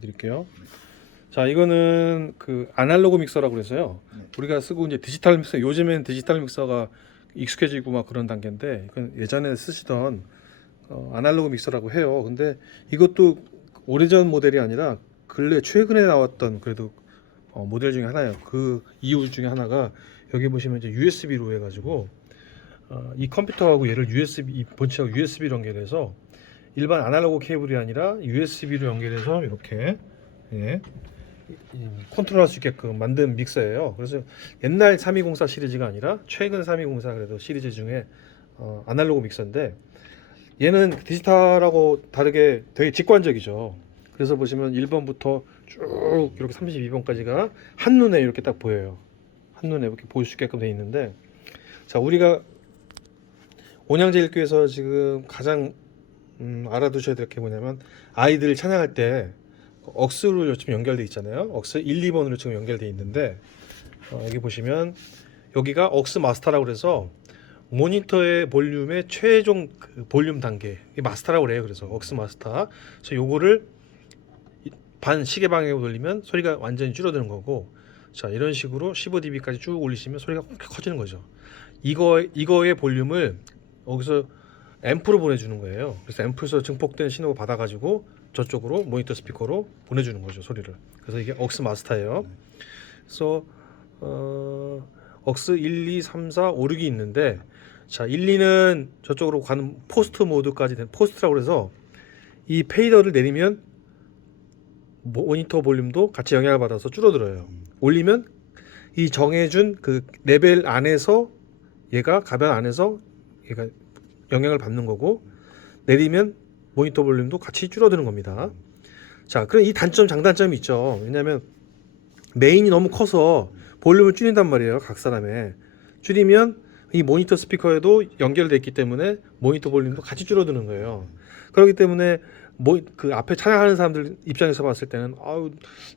드릴게요. 자, 이거는 그 아날로그 믹서라고 그래서요. 우리가 쓰고 이제 디지털 믹서, 요즘엔 디지털 믹서가 익숙해지고 막 그런 단계인데, 이건 예전에 쓰시던 아날로그 믹서라고 해요. 근데 이것도 오래전 모델이 아니라 근래 최근에 나왔던 그래도 모델 중에 하나예요. 그 이유 중에 하나가 여기 보시면 이제 USB로 해가지고 이 컴퓨터하고 얘를 USB 이 본체하고 USB로 연결해서 일반 아날로그 케이블이 아니라 USB로 연결해서 이렇게 컨트롤할 수 있게끔 만든 믹서예요. 그래서 옛날 3204 시리즈가 아니라 최근 3204 그래도 시리즈 중에 아날로그 믹서인데 얘는 디지털하고 다르게 되게 직관적이죠. 그래서 보시면 1번부터 쭉 이렇게 32번까지가 한눈에 이렇게 딱 보여요. 한눈에 이렇게 보일 수 있게끔 돼 있는데, 자, 우리가 온양제일교에서 지금 가장 알아두셔야 될 게 뭐냐면, 아이들 찬양할 때 억스로 지금 연결돼 있잖아요. 억스 1, 2번으로 지금 연결돼 있는데, 여기 보시면 여기가 억스 마스터라고 그래서 모니터의 볼륨의 최종 그 볼륨 단계, 이 마스터라고 그래요. 그래서 억스 마스터. 그래서 요거를 반 시계 방향으로 돌리면 소리가 완전히 줄어드는 거고, 자, 이런 식으로 15dB까지 쭉 올리시면 소리가 커지는 거죠. 이거의 볼륨을 여기서 앰프로 보내주는 거예요. 그래서 앰프에서 증폭된 신호를 받아가지고 저쪽으로 모니터 스피커로 보내주는 거죠, 소리를. 그래서 이게 억스 마스터예요. 그래서 억스 1, 2, 3, 4, 5, 6이 있는데, 자, 1, 2는 저쪽으로 가는 포스트 모드까지 된 포스트라고 해서 이 페이더를 내리면 모니터 볼륨도 같이 영향을 받아서 줄어들어요. 올리면 이 정해준 그 레벨 안에서 얘가 가변 안에서 얘가 영향을 받는 거고, 내리면 모니터 볼륨도 같이 줄어드는 겁니다. 자, 그럼 이 단점 장단점이 있죠. 왜냐하면 메인이 너무 커서 볼륨을 줄인단 말이에요. 각 사람의 줄이면 이 모니터 스피커에도 연결돼 있기 때문에 모니터 볼륨도 같이 줄어드는 거예요. 그렇기 때문에 그 앞에 찬양하는 사람들 입장에서 봤을 때는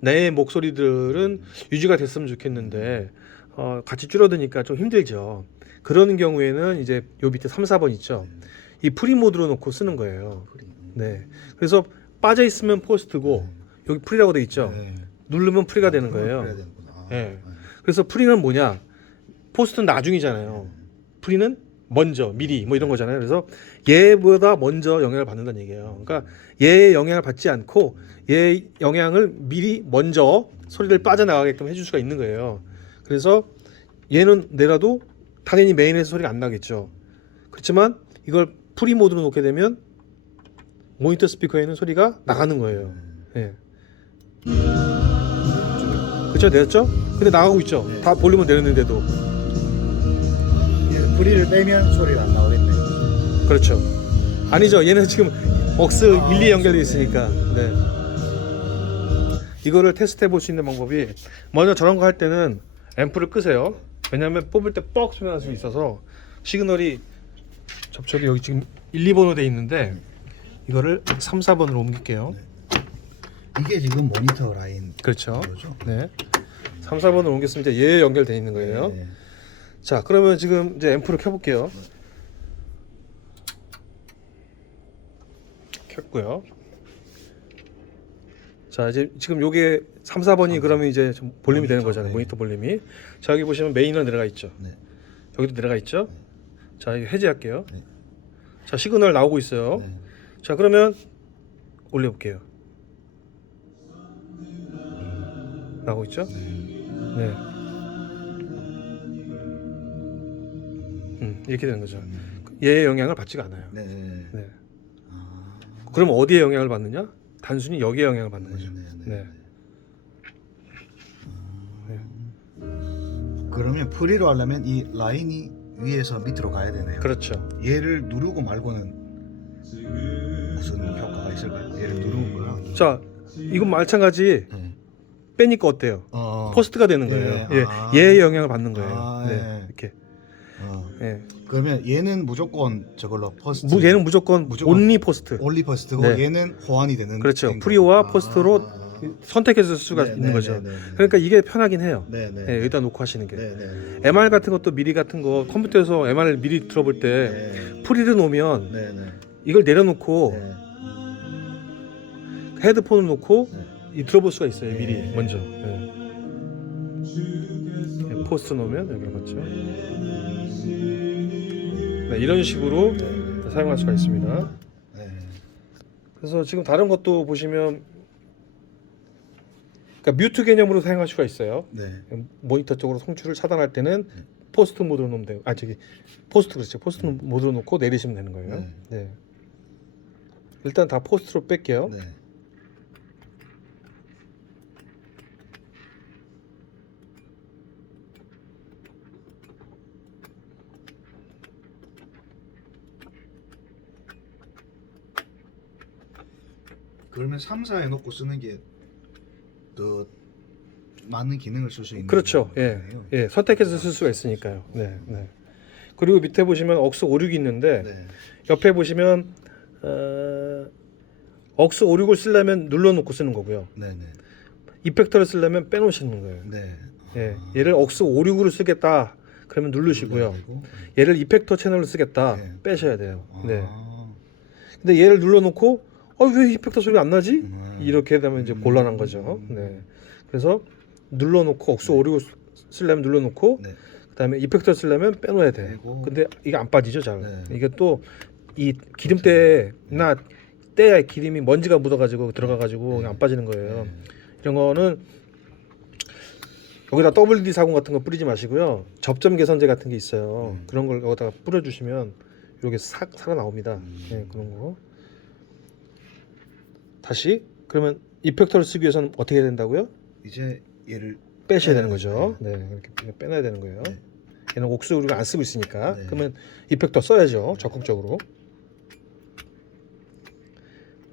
내 목소리들은 유지가 됐으면 좋겠는데 같이 줄어드니까 좀 힘들죠. 그런 경우에는 이제 요 밑에 3, 4번 있죠. 이 프리 모드로 놓고 쓰는 거예요. 네. 그래서 빠져 있으면 포스트고 여기 프리라고 돼 있죠. 누르면 프리가 되는 거예요. 네. 그래서 프리는 뭐냐? 포스트는 나중이잖아요. 프리는 먼저, 미리 뭐 이런 거잖아요. 그래서 얘보다 먼저 영향을 받는다는 얘기예요. 그러니까 얘의 영향을 받지 않고 얘의 영향을 미리 먼저 소리를 빠져나가게끔 해줄 수가 있는 거예요. 그래서 얘는 내라도 당연히 메인에서 소리가 안 나겠죠. 그렇지만 이걸 프리 모드로 놓게 되면 모니터 스피커에는 소리가 나가는 거예요. 예. 그렇죠, 내렸죠? 근데 나가고 있죠. 다 볼륨을 내렸는데도. 프리를 빼면 소리가 안 나오겠네. 그렇죠. 아니죠. 얘는 지금 억스 1, 2 연결되어 있으니까. 네. 이거를 테스트해 볼 수 있는 방법이, 먼저 저런 거 할 때는 앰프를 끄세요. 왜냐하면 뽑을 때 뻑 소리 날 수 있어서 시그널이 접촉이 여기 지금 1, 2번으로 돼 있는데 이거를 3, 4번으로 옮길게요. 이게 지금 모니터 라인. 그렇죠. 거죠? 네. 3, 4번으로 옮겼으면 이제 얘에 연결되어 있는 거예요. 네. 자, 그러면 지금 이제 앰프를 켜볼게요. 켰고요. 자, 이제 지금 요게 3, 4번이 그러면 이제 좀 볼륨이 되는 거잖아요. 네. 모니터 볼륨이. 자, 여기 보시면 메인은 내려가 있죠. 네. 여기도 내려가 있죠. 자, 이거 해제할게요. 네. 자, 시그널 나오고 있어요. 네. 자, 그러면 올려볼게요. 나오고 있죠? 네. 이렇게 되는 거죠. 얘의 영향을 받지가 않아요. 네. 네. 아. 그럼 어디에 영향을 받느냐? 단순히 여기에 영향을 받는 거죠. 네. 네. 그러면 프리로 하려면 이 라인이 위에서 밑으로 가야 되네요. 그렇죠. 얘를 누르고 말고는 무슨 효과가 있을까요? 얘를 누르는 거랑. 자, 이건 마찬가지. 네. 빼니까 어때요? 포스트가 되는 거예요. 예. 예, 얘의 영향을 받는 거예요. 아, 네, 예. 이렇게. 어. 예. 그러면 얘는 무조건 저걸로 퍼스트. 얘는 무조건 온리 포스트. 올리 퍼스트고 네. 얘는 호환이 되는. 그렇죠. 프리오와 포스트로 선택해서 쓸 수가 네, 있는 네, 거죠. 네, 네, 네. 그러니까 이게 편하긴 해요. 네네. 예, 여기다 놓고 하시는 게. 네네. MR 같은 것도 미리 같은 거 컴퓨터에서 MR 미리 들어볼 때 네. 프리를 놓으면 네네. 이걸 내려놓고 네. 헤드폰을 놓고 네. 들어볼 수가 있어요. 미리 먼저. 네. 네, 포스트 놓으면 여기로 맞죠. 네, 이런 식으로 사용할 수가 있습니다. 네. 그래서 지금 다른 것도 보시면 그러니까 뮤트 개념으로 사용할 수가 있어요. 네. 모니터 쪽으로 송출을 차단할 때는 포스트 모드로 놓으면 돼요. 저기 포스트 그렇죠. 포스트 모드로 놓고 내리시면 되는 거예요. 네. 네. 일단 다 포스트로 뺄게요. 네. 그러면 3사 해놓고 쓰는 게 더 많은 기능을 쓸 수 있는 그렇죠. 예. 거네요. 예. 선택해서 쓸 수가 있으니까요. 네. 네. 그리고 밑에 보시면 억스 56이 있는데 네. 옆에 보시면 억스 56을 쓰려면 눌러놓고 쓰는 거고요. 네. 네. 이펙터를 쓰려면 빼놓으시는 거예요. 네. 예. 얘를 억스 56으로 쓰겠다. 그러면 누르시고요. 눌러가지고, 얘를 이펙터 채널로 쓰겠다. 네. 빼셔야 돼요. 네. 아. 근데 얘를 눌러놓고 왜 이펙터 소리가 안 나지? 음. 이렇게 되면 이제 곤란한 거죠. 네. 그래서 눌러놓고 억스 56을 쓰려면 눌러놓고 네. 그다음에 이펙터 쓰려면 빼놓아야 돼. 빼고. 근데 이게 안 빠지죠, 잘. 네. 이게 또 이 기름때나 때에 기름이 먼지가 묻어가지고 들어가가지고 네. 안 빠지는 거예요. 네. 이런 거는 여기다 WD-40 같은 거 뿌리지 마시고요. 접점 개선제 같은 게 있어요. 그런 걸 여기다가 뿌려주시면 이렇게 살아 나옵니다. 네, 그런 거. 다시 그러면 이펙터를 쓰기 위해서는 어떻게 해야 된다고요? 이제 얘를 빼셔야 되는 거죠. 네, 이렇게 빼놔야 되는 거예요. 네. 얘는 옥수 우리가 안 쓰고 있으니까. 네. 그러면 이펙터 써야죠. 적극적으로.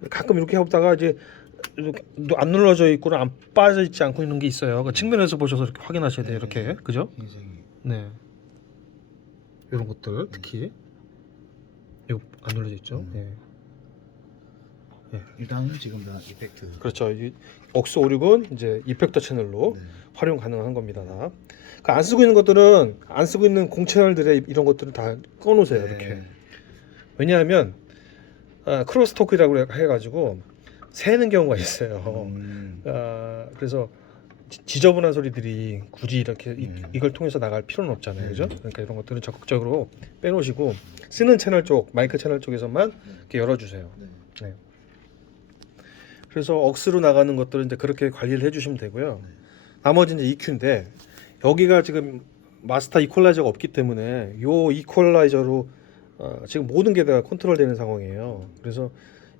가끔 이렇게 해보다가 이제 이렇게 안 눌러져 있거나 안 빠져 있지 않고 있는 게 있어요. 그 측면에서 보셔서 이렇게 확인하셔야 돼요. 이렇게, 그죠? 흰색이. 네. 이런 것들 특히 이거 안 눌러져 있죠. 네. 일단은 지금 다 이펙트. 그렇죠. 이 억스 56은 이제 이펙터 채널로 네. 활용 가능한 겁니다. 다. 그안 쓰고 있는 것들은 안 쓰고 있는 공 채널들의 이런 것들은 다 꺼놓으세요. 네. 이렇게. 왜냐하면 크로스 토크라고 해가지고 새는 경우가 있어요. 그래서 지저분한 소리들이 굳이 이렇게 이걸 통해서 나갈 필요는 없잖아요, 그죠? 그러니까 이런 것들은 적극적으로 빼놓으시고 쓰는 채널 쪽, 마이크 채널 쪽에서만 이렇게 열어주세요. 네. 네. 그래서 억스로 나가는 것들은 이제 그렇게 관리를 해주시면 되고요. 나머지는 이제 EQ인데 여기가 지금 마스터 이퀄라이저가 없기 때문에 요 이퀄라이저로 지금 모든 게 다 컨트롤되는 상황이에요. 그래서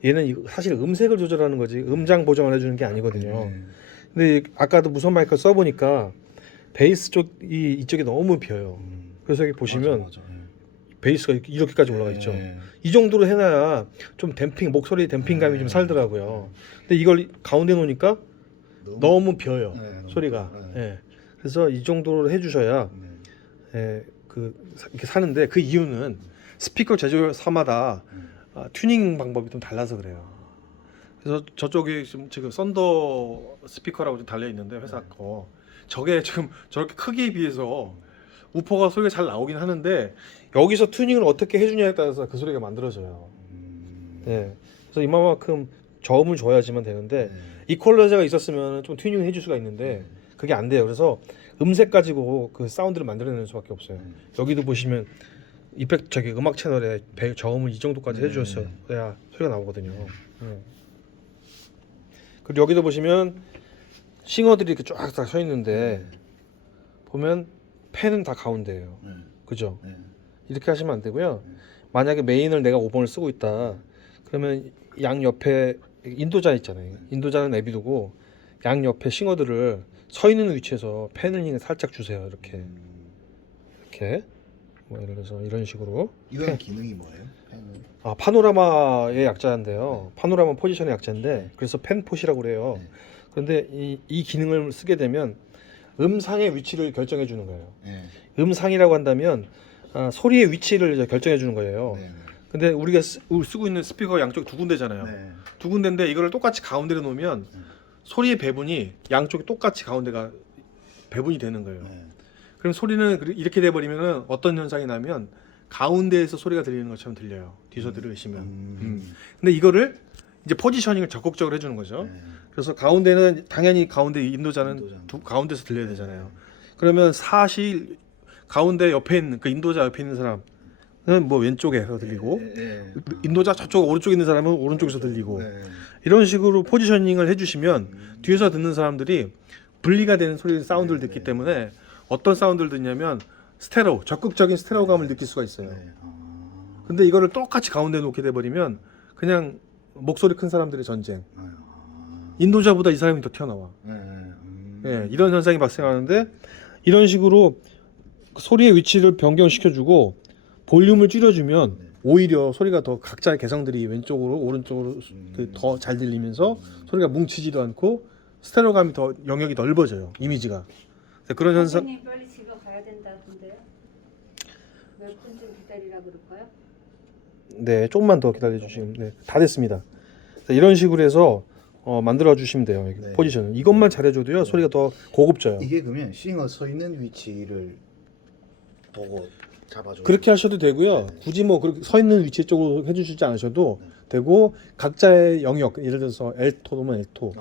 얘는 사실 음색을 조절하는 거지 음장 보정을 해주는 게 아니거든요. 근데 아까도 무선 마이크 써보니까 베이스 쪽이 이쪽이 너무 비어요. 그래서 여기 보시면 맞아, 맞아. 베이스가 이렇게까지 올라가 있죠. 네. 이 정도로 해놔야 좀 목소리 댐핑감이 좀 살더라고요. 근데 이걸 가운데 놓으니까 너무 비어요. 네, 너무 소리가. 네. 예. 그래서 이 정도로 해주셔야 이렇게 사는데 그 이유는 스피커 제조사마다 튜닝 방법이 좀 달라서 그래요. 그래서 저쪽에 지금 썬더 스피커라고 좀 달려 있는데 회사 거 저게 지금 저렇게 크기에 비해서 우퍼가 소리가 잘 나오긴 하는데 여기서 튜닝을 어떻게 해주냐에 따라서 그 소리가 만들어져요. 네. 그래서 이만큼 저음을 줘야지만 되는데 이퀄라이저가 있었으면 좀 튜닝을 해줄 수가 있는데 그게 안 돼요. 그래서 음색 가지고 그 사운드를 만들어내는 수밖에 없어요. 여기도 보시면 음악 채널에 저음을 이 정도까지 해주셨어야 소리가 나오거든요. 그리고 여기도 보시면 싱어들이 이렇게 쫙 서 있는데 보면 펜은 다 가운데예요. 그죠? 이렇게 하시면 안 되고요. 만약에 메인을 내가 5번을 쓰고 있다. 그러면 양 옆에 인도자 있잖아요. 인도자는 내비두고 양 옆에 싱어들을 서 있는 위치에서 펜을 살짝 주세요. 이렇게 뭐 예를 들어서 이런 식으로. 이건 기능이 뭐예요? 파노라마의 약자인데요. 파노라마 포지션의 약자인데 그래서 펜폿이라고 그래요. 그런데 이 기능을 쓰게 되면 음상의 위치를 결정해 주는 거예요. 음상이라고 한다면 소리의 위치를 이제 결정해 주는 거예요. 근데 우리가 쓰고 있는 스피커 양쪽 두 군데잖아요. 두 군데인데 이거를 똑같이 가운데로 놓으면 소리의 배분이 양쪽이 똑같이 가운데가 배분이 되는 거예요. 그럼 소리는 이렇게 돼버리면은 어떤 현상이 나면 가운데에서 소리가 들리는 것처럼 들려요. 뒤에서 들으시면. 근데 이거를 이제 포지셔닝을 적극적으로 해주는 거죠. 네. 그래서 가운데는 당연히 가운데 인도자는 인도자는. 가운데서 들려야 되잖아요. 그러면 사실 가운데 옆에 있는 그 인도자 옆에 있는 사람은 뭐 왼쪽에서 들리고 인도자 저쪽 오른쪽에 있는 사람은 오른쪽에서 들리고 네. 이런 식으로 포지셔닝을 해주시면 뒤에서 듣는 사람들이 분리가 되는 소리 사운드를 듣기 때문에 어떤 사운드를 듣냐면 스테레오 적극적인 스테레오감을 느낄 수가 있어요. 네. 근데 이거를 똑같이 가운데 놓게 돼버리면 그냥 목소리 큰 사람들의 전쟁. 인도자보다 이 사람이 더 튀어나와. 예, 이런 현상이 발생하는데 이런 식으로 소리의 위치를 변경시켜주고 볼륨을 줄여주면 오히려 소리가 더 각자의 개성들이 왼쪽으로 오른쪽으로 더 잘 들리면서 소리가 뭉치지도 않고 스테레오감이 더 영역이 넓어져요. 이미지가. 그런 현상. 선생님 빨리 집에 가야 된다던데요. 몇 분 좀 기다리라 그럴까요? 네, 조금만 더 기다려 주시면 네, 다 됐습니다. 이런 식으로 해서 만들어 주시면 돼요. 이렇게 네. 포지션은 이것만 잘해줘도요 소리가 더 고급져요. 이게 그러면 싱어 서 있는 위치를 보고 잡아줘. 그렇게 하셔도 되고요. 네. 굳이 뭐 그렇게 서 있는 위치 쪽으로 해주시지 않으셔도 되고 각자의 영역, 예를 들어서 엘토면 엘토,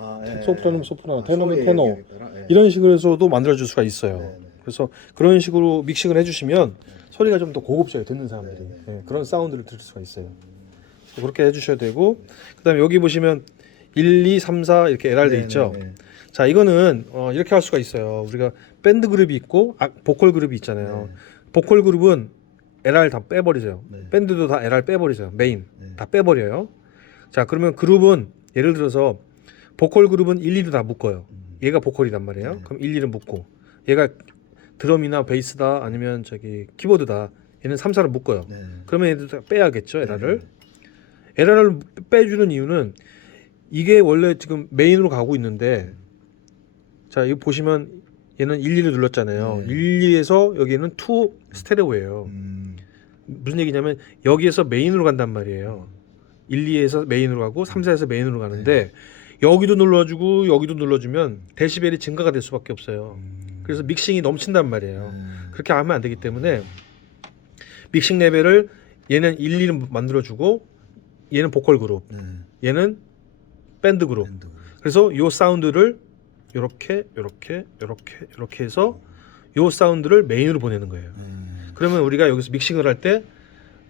소프라노면 소프라노, 테너면 테너 이런 식으로 해서도 만들어줄 수가 있어요. 네, 네. 그래서 그런 식으로 믹싱을 해주시면 소리가 좀 더 고급져요. 듣는 사람들이. 네, 예, 그런 사운드를 들을 수가 있어요. 그래서 그렇게 해주셔야 되고 그다음에 여기 보시면 1, 2, 3, 4 이렇게 LR 돼 있죠. 자 이거는 이렇게 할 수가 있어요. 우리가 밴드 그룹이 있고 보컬 그룹이 있잖아요. 보컬 그룹은 LR 다 빼버리세요. 네. 밴드도 다 LR 빼버리세요. 메인 네. 다 빼버려요. 자 그러면 그룹은 예를 들어서 보컬 그룹은 1, 2를 다 묶어요. 얘가 보컬이란 말이에요. 네. 그럼 1, 2를 묶고 얘가 드럼이나 베이스다 아니면 저기 키보드다 얘는 3, 4를 묶어요. 네. 그러면 얘들 다 빼야겠죠. LR을. LR을 빼주는 이유는 이게 원래 지금 메인으로 가고 있는데 자 이거 보시면 얘는 1, 2를 눌렀잖아요. 네. 1, 2에서 여기는 2 스테레오예요. 무슨 얘기냐면 여기에서 메인으로 간단 말이에요. 1, 2에서 메인으로 가고 3, 4에서 메인으로 가는데 여기도 눌러주고 여기도 눌러주면 데시벨이 증가가 될 수밖에 없어요. 그래서 믹싱이 넘친단 말이에요. 그렇게 하면 안 되기 때문에 믹싱 레벨을 얘는 1, 2를 만들어주고 얘는 보컬 그룹, 얘는 밴드 그룹. 그래서 요 사운드를 요렇게 해서 요 사운드를 메인으로 보내는 거예요. 그러면 우리가 여기서 믹싱을 할 때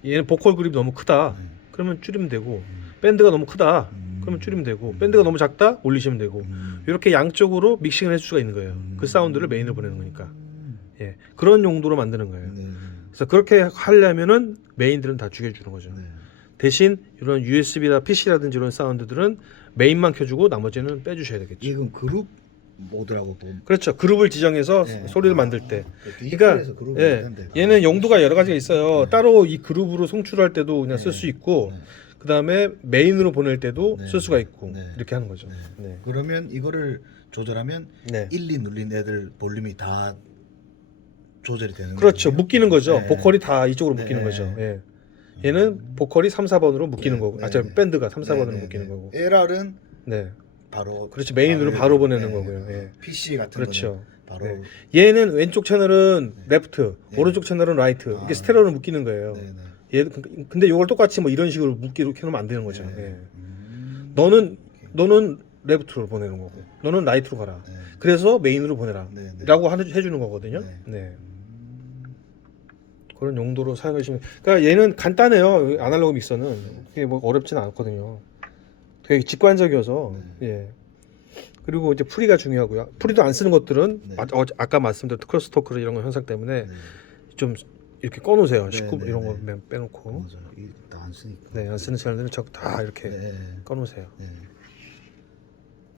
얘는 보컬 그룹이 너무 크다. 그러면 줄이면 되고 밴드가 너무 크다. 그러면 줄이면 되고 밴드가 너무 작다. 올리시면 되고 이렇게 양쪽으로 믹싱을 해줄 수가 있는 거예요. 그 사운드를 메인으로 보내는 거니까. 예, 그런 용도로 만드는 거예요. 그래서 그렇게 하려면은 메인들은 다 죽여주는 거죠. 대신 이런 USB나 PC라든지 이런 사운드들은 메인만 켜주고 나머지는 빼주셔야 되겠죠. 이건 그룹 모드라고 보면 그렇죠. 그룹을 지정해서 소리를 만들 때. 그러니까 얘는 용도가 여러 가지가 있어요. 따로 이 그룹으로 송출할 때도 그냥 쓸 수 있고 그 다음에 메인으로 보낼 때도 쓸 수가 있고 이렇게 하는 거죠. 네. 그러면 이거를 조절하면 네. 1, 2 눌린 애들 볼륨이 다 조절이 되는 그렇죠. 거군요. 묶이는 거죠. 네. 보컬이 다 이쪽으로 네. 묶이는 거죠. 예. 얘는 보컬이 3, 4번으로 묶이는 거고, 밴드가 3, 4번으로 묶이는 거고. LR은 네. 바로 그렇죠. 메인으로 바로 보내는 거고요. 예. PC 같은 그렇죠. 거는 바로 네. 얘는 왼쪽 채널은 레프트, 오른쪽 채널은 라이트. 이게 스테레오로 묶이는 거예요. 얘 근데 이걸 똑같이 뭐 이런 식으로 묶기로 켜놓으면 안 되는 거죠. 예. 너는 레프트로 보내는 거고, 너는 라이트로 가라. 그래서 메인으로 보내라라고 해주는 거거든요. 네. 그런 용도로 사용하시면. 그러니까 얘는 간단해요. 아날로그 믹서는 그게 뭐 어렵지는 않거든요. 되게 직관적이어서. 예. 그리고 이제 프리가 중요하고요. 프리도 안 쓰는 것들은 아까 말씀드린 크로스토크 이런 거 현상 때문에 좀 이렇게 꺼놓으세요. 19 이런 거 빼놓고. 안 쓰니까. 네, 안 쓰는 시간들은 다 이렇게 꺼놓으세요. 네.